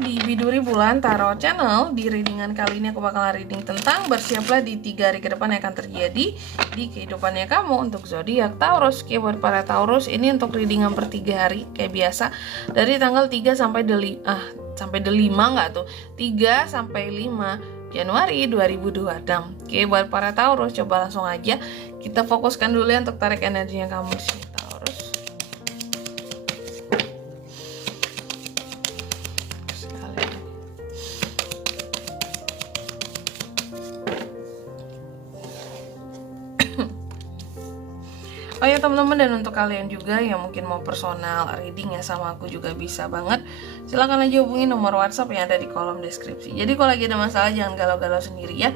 tetap di Biduri Bulan Tarot Channel. Di readingan kali ini aku bakalan reading tentang bersiaplah di 3 hari ke depan yang akan terjadi di kehidupannya kamu untuk zodiak Taurus. Oke, buat para Taurus, ini untuk readingan per 3 hari kayak biasa. Dari tanggal 3 sampai 5 enggak tuh? 3 sampai 5 Januari 2026. Oke, buat para Taurus, coba langsung aja kita fokuskan dulu ya untuk tarik energinya kamu di sini. Oh ya teman-teman, dan untuk kalian juga yang mungkin mau personal reading ya sama aku juga bisa banget. Silahkan aja hubungi nomor WhatsApp yang ada di kolom deskripsi. Jadi kalau lagi ada masalah jangan galau-galau sendiri ya.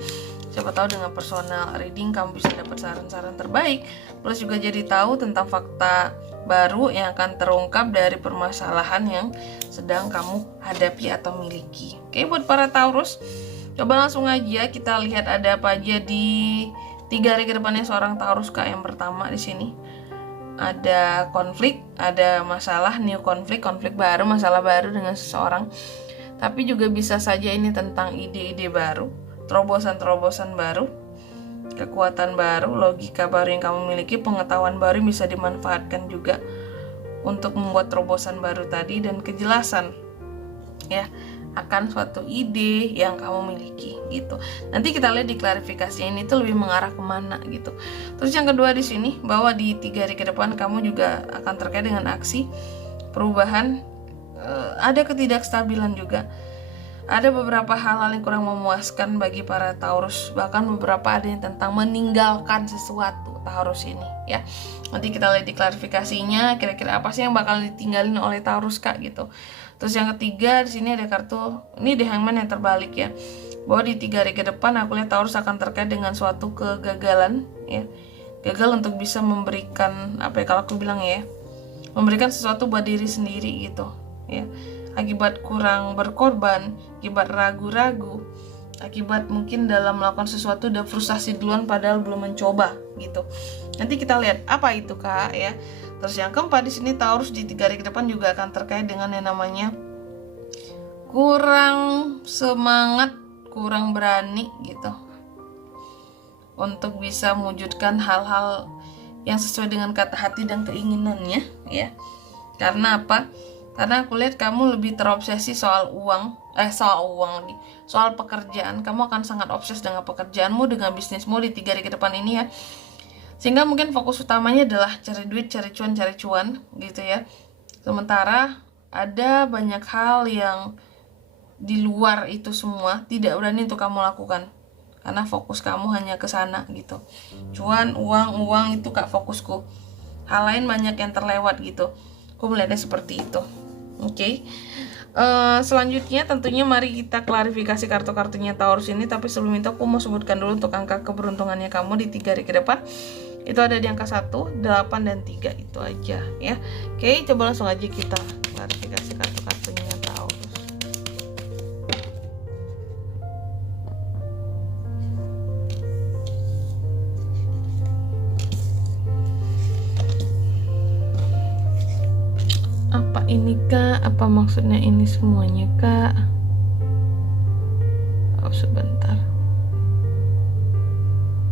Siapa tahu dengan personal reading kamu bisa dapat saran-saran terbaik. Plus juga jadi tahu tentang fakta baru yang akan terungkap dari permasalahan yang sedang kamu hadapi atau miliki. Oke, buat para Taurus, coba langsung aja kita lihat ada apa aja di 3 hari ke depannya seorang Taurus. Kak, yang pertama di sini ada konflik, ada masalah, new konflik baru, masalah baru dengan seseorang. Tapi juga bisa saja ini tentang ide-ide baru, terobosan-terobosan baru, kekuatan baru, logika baru yang kamu miliki, pengetahuan baru yang bisa dimanfaatkan juga untuk membuat terobosan baru tadi, dan kejelasan ya akan suatu ide yang kamu miliki gitu. Nanti kita lihat di klarifikasi ini tuh lebih mengarah kemana gitu. Terus yang kedua di sini, bahwa di 3 hari ke depan kamu juga akan terkait dengan aksi perubahan, ada ketidakstabilan juga. Ada beberapa hal-hal yang kurang memuaskan bagi para Taurus, bahkan beberapa ada yang tentang meninggalkan sesuatu Taurus ini ya. Nanti kita lihat di klarifikasinya kira-kira apa sih yang bakal ditinggalin oleh Taurus Kak gitu. Terus yang ketiga di sini ada kartu ini The Hangman yang terbalik ya. Bahwa di 3 hari ke depan aku lihat Taurus akan terkait dengan suatu kegagalan ya. Gagal untuk bisa memberikan apa ya, kalau aku bilang ya, memberikan sesuatu buat diri sendiri gitu ya. Akibat kurang berkorban, akibat ragu-ragu, akibat mungkin dalam melakukan sesuatu udah frustasi duluan padahal belum mencoba gitu. Nanti kita lihat apa itu Kak ya. Terus yang keempat di sini Taurus di 3 hari ke depan juga akan terkait dengan yang namanya kurang semangat, kurang berani gitu untuk bisa mewujudkan hal-hal yang sesuai dengan kata hati dan keinginannya ya. Karena apa? Karena aku lihat kamu lebih terobsesi soal soal pekerjaan. Kamu akan sangat obses dengan pekerjaanmu, dengan bisnismu di 3 hari ke depan ini ya. Sehingga mungkin fokus utamanya adalah cari duit, cari cuan gitu ya. Sementara ada banyak hal yang di luar itu semua tidak berani untuk kamu lakukan. Karena fokus kamu hanya ke sana gitu. Cuan, uang itu Kak fokusku. Hal lain banyak yang terlewat gitu. Aku melihatnya seperti itu. Oke. Selanjutnya tentunya mari kita klarifikasi kartu-kartunya Taurus ini. Tapi sebelum itu aku mau sebutkan dulu untuk angka keberuntungannya kamu di 3 hari ke depan. Itu ada di angka 1, 8, dan 3. Itu aja ya. Oke, coba langsung aja kita klarifikasi kartu-kartunya Taurus. Apa ini Kak? Apa maksudnya ini semuanya Kak? Oh, sebentar.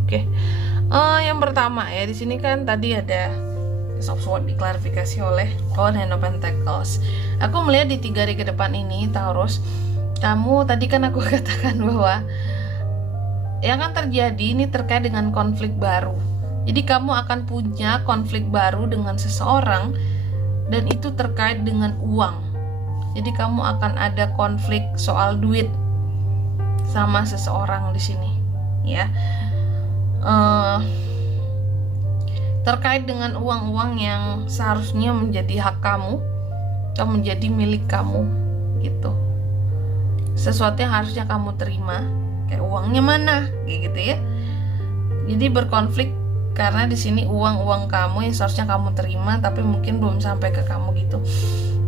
Oke. Yang pertama ya, di sini kan tadi ada Ace of Swords diklarifikasi oleh Lord Hand of Pentacles. Aku melihat di 3 hari ke depan ini Taurus, kamu tadi kan aku katakan bahwa yang akan terjadi ini terkait dengan konflik baru. Jadi kamu akan punya konflik baru dengan seseorang, dan itu terkait dengan uang. Jadi kamu akan ada konflik soal duit sama seseorang di sini ya. Terkait dengan uang-uang yang seharusnya menjadi hak kamu atau menjadi milik kamu gitu. Sesuatu yang harusnya kamu terima, kayak uangnya mana kayak gitu ya. Jadi berkonflik karena di sini uang kamu yang seharusnya kamu terima tapi mungkin belum sampai ke kamu gitu.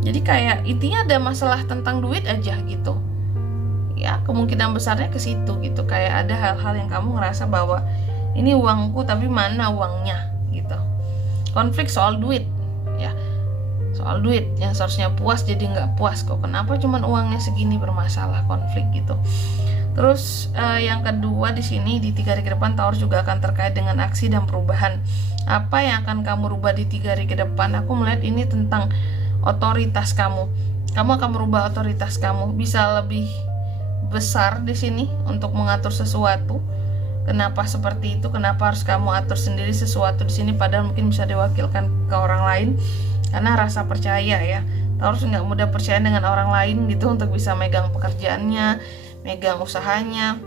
Jadi kayak intinya ada masalah tentang duit aja gitu. Ya, kemungkinan besarnya ke situ gitu. Kayak ada hal-hal yang kamu ngerasa bahwa ini uangku tapi mana uangnya gitu. Konflik soal duit ya. soal duit yang seharusnya puas jadi nggak puas, kok kenapa cuman uangnya segini, bermasalah, konflik gitu. Terus yang kedua di sini di 3 hari ke depan Taurus juga akan terkait dengan aksi dan perubahan. Apa yang akan kamu rubah di 3 hari ke depan? Aku melihat ini tentang otoritas kamu. Kamu akan merubah otoritas kamu, bisa lebih besar di sini untuk mengatur sesuatu. Kenapa seperti itu? Kenapa harus kamu atur sendiri sesuatu di sini? Padahal mungkin bisa diwakilkan ke orang lain. Karena rasa percaya ya. Taurus nggak mudah percaya dengan orang lain gitu untuk bisa megang pekerjaannya, megang usahanya.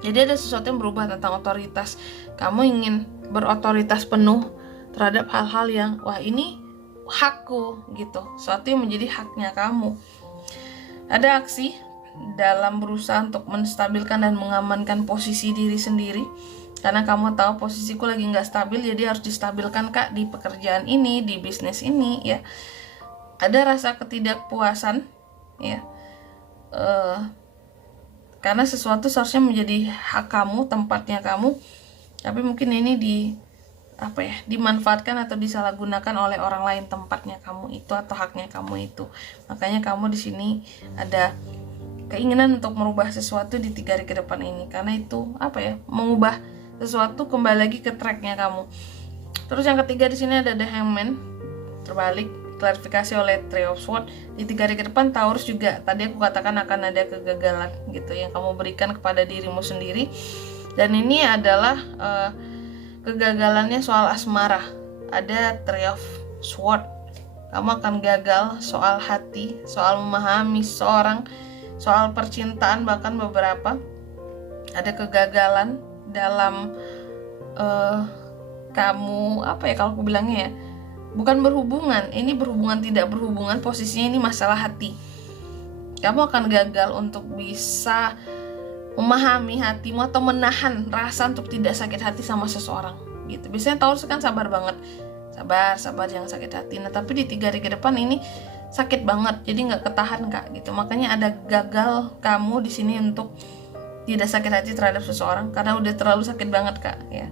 Jadi ada sesuatu yang berubah tentang otoritas. Kamu ingin berotoritas penuh terhadap hal-hal yang wah ini hakku gitu. Sesuatu yang menjadi haknya kamu. Ada aksi dalam berusaha untuk menstabilkan dan mengamankan posisi diri sendiri. Karena kamu tahu posisiku lagi nggak stabil, jadi harus distabilkan kak di pekerjaan ini, di bisnis ini ya. Ada rasa ketidakpuasan ya. Karena sesuatu seharusnya menjadi hak kamu, tempatnya kamu, tapi mungkin ini dimanfaatkan atau disalahgunakan oleh orang lain, tempatnya kamu itu atau haknya kamu itu. Makanya kamu di sini ada keinginan untuk merubah sesuatu di 3 hari ke depan ini, karena itu mengubah sesuatu kembali lagi ke tracknya kamu. Terus yang ketiga di sini ada The Hangman, terbalik, klarifikasi oleh Three of Swords. Di 3 hari ke depan Taurus juga tadi aku katakan akan ada kegagalan gitu yang kamu berikan kepada dirimu sendiri, dan ini adalah kegagalannya soal asmara. Ada Three of Swords, kamu akan gagal soal hati, soal memahami seseorang, soal percintaan, bahkan beberapa ada kegagalan dalam kamu kalau aku bilangnya ya, bukan berhubungan, ini berhubungan tidak berhubungan, posisinya ini masalah hati. Kamu akan gagal untuk bisa memahami hatimu atau menahan rasa untuk tidak sakit hati sama seseorang gitu. Biasanya Taurus kan sabar banget, sabar jangan sakit hati. Nah tapi di 3 hari ke depan ini sakit banget, jadi nggak ketahan kak gitu. Makanya ada gagal kamu di sini untuk tidak sakit hati terhadap seseorang karena udah terlalu sakit banget kak ya.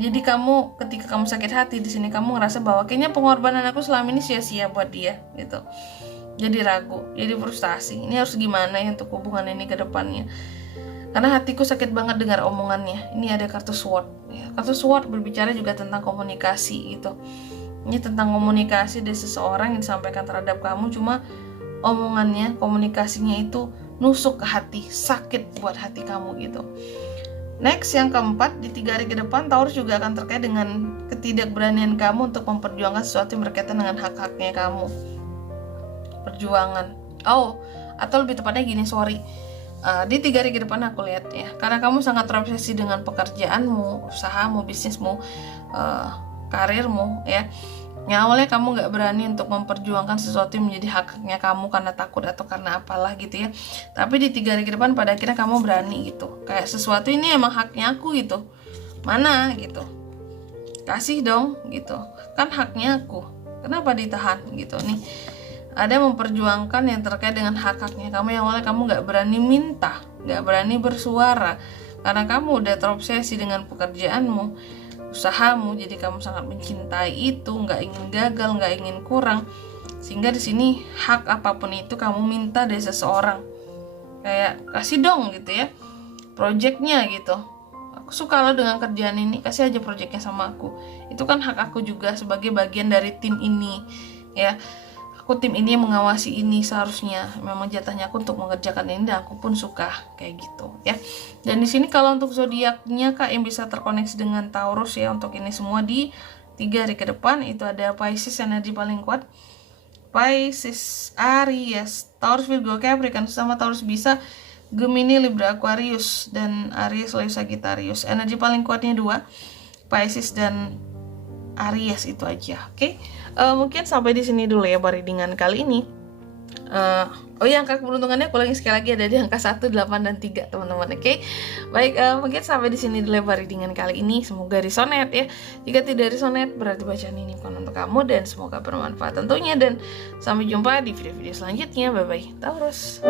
Jadi kamu ketika kamu sakit hati di sini kamu ngerasa bahwa kayaknya pengorbanan aku selama ini sia-sia buat dia gitu. Jadi ragu, jadi frustasi. Ini harus gimana ya untuk hubungan ini ke depannya? Karena hatiku sakit banget dengar omongannya. Ini ada kartu sword ya. Kartu sword berbicara juga tentang komunikasi gitu. Ini tentang komunikasi dari seseorang yang disampaikan terhadap kamu, cuma omongannya, komunikasinya itu nusuk ke hati, sakit buat hati kamu gitu. Next, yang keempat, di 3 hari ke depan Taurus juga akan terkait dengan ketidakberanian kamu untuk memperjuangkan sesuatu yang berkaitan dengan hak-haknya kamu. Perjuangan. Atau lebih tepatnya gini, di 3 hari ke depan aku lihat ya, karena kamu sangat terobsesi dengan pekerjaanmu, usahamu, bisnismu, karirmu ya. Yang awalnya kamu gak berani untuk memperjuangkan sesuatu yang menjadi haknya kamu karena takut atau karena apalah gitu ya. Tapi di 3 hari ke depan pada akhirnya kamu berani gitu. Kayak sesuatu ini emang haknya aku gitu. Mana gitu. Kasih dong gitu. Kan haknya aku. Kenapa ditahan gitu nih. Ada memperjuangkan yang terkait dengan hak-haknya kamu yang awalnya kamu gak berani minta, gak berani bersuara. Karena kamu udah terobsesi dengan pekerjaanmu, usahamu, jadi kamu sangat mencintai itu, nggak ingin gagal, nggak ingin kurang, sehingga di sini hak apapun itu kamu minta dari seseorang, kayak kasih dong gitu ya, projectnya gitu. Aku suka lo dengan kerjaan ini, kasih aja projectnya sama aku. Itu kan hak aku juga sebagai bagian dari tim ini, ya. Aku tim ini yang mengawasi ini, seharusnya memang jatahnya aku untuk mengerjakan ini, dan aku pun suka kayak gitu ya. Dan di sini kalau untuk zodiaknya kak yang bisa terkoneksi dengan Taurus ya, untuk ini semua di 3 hari ke depan itu ada Pisces, energi paling kuat, Pisces, Aries, Taurus, Virgo, Capricorn, sama Taurus bisa Gemini, Libra, Aquarius, dan Aries, Leo, Sagittarius. Energi paling kuatnya 2, Pisces dan Aries, itu aja. Oke. Mungkin sampai di sini dulu ya readingan kali ini. Angka keberuntungannya aku ulangi sekali lagi, ada di angka 1, 8, dan 3 teman-teman. Oke. Baik, mungkin sampai di sini dulu ya readingan kali ini. Semoga resonate ya. Jika tidak resonate berarti bacaan ini bukan untuk kamu, dan semoga bermanfaat tentunya, dan sampai jumpa di video-video selanjutnya. Bye bye Taurus.